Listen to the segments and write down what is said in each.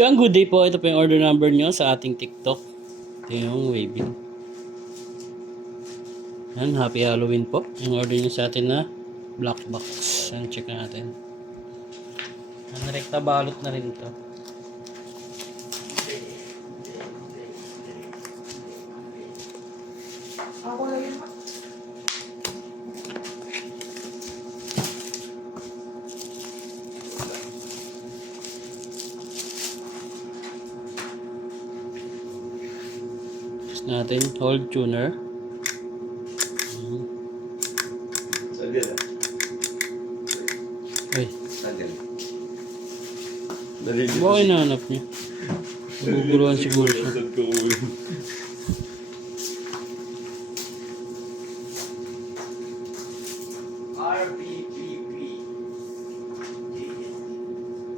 Yung good day po, ito po yung order number nyo sa ating TikTok. Ito yung waving. Yan, happy Halloween po. Yung order nyo sa atin na black box. Yan, check natin. Yan, rekta balot na rin ito. Ako lang yun. Test natin, hold tuner. Sagad ah. Ay, Sagad. bakit nahanap niya? Naguguluhan siguro siya. RPPP.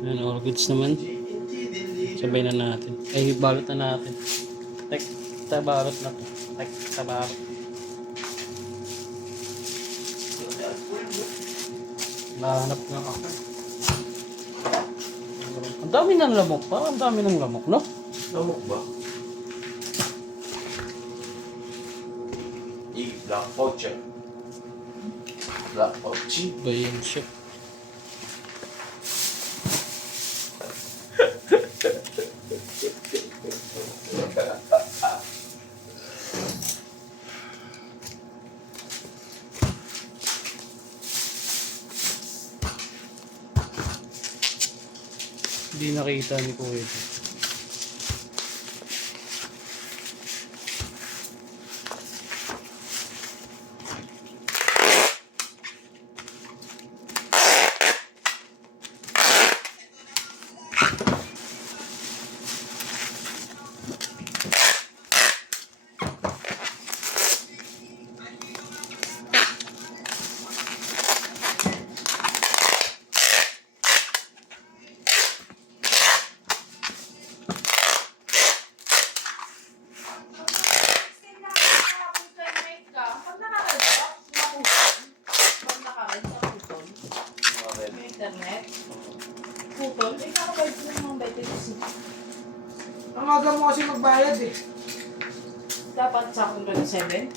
Yan, all goods naman. Sabay na natin. Ay, balot na natin. Tabarot na to. Tabarot. Nahanap nga ako. Ang dami ng lamok pa. Ang dami ng lamok, no? Lamok ba? Black pouch ah. Black pouch. Ba yun siya? Hindi nakita ni Kuya ito. Internet. Putol. Eh, kakabayad ko ng mga vitamins. Ang aga mo kasi magbayad eh. Dapat sa akong 27?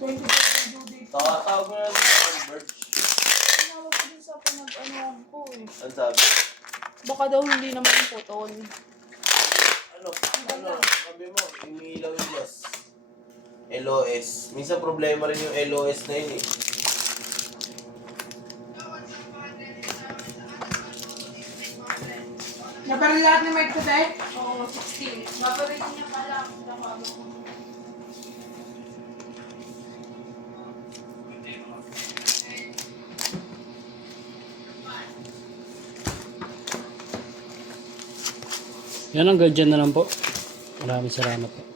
25 ang due date. Tawag mo na sa Converge. Tinawag ko din sa pinag-ano ko eh. Ano sabi? Baka daw hindi naman yung putol. Ano? Sabi mo, iniilaw yung loss. LOS. Minsan problema rin yung LOS na yun eh. Nabaril lahat ni Mike today? Oo, 16. Nabaril niya pala. Yan, hanggang dyan na lang po. Maraming salamat po.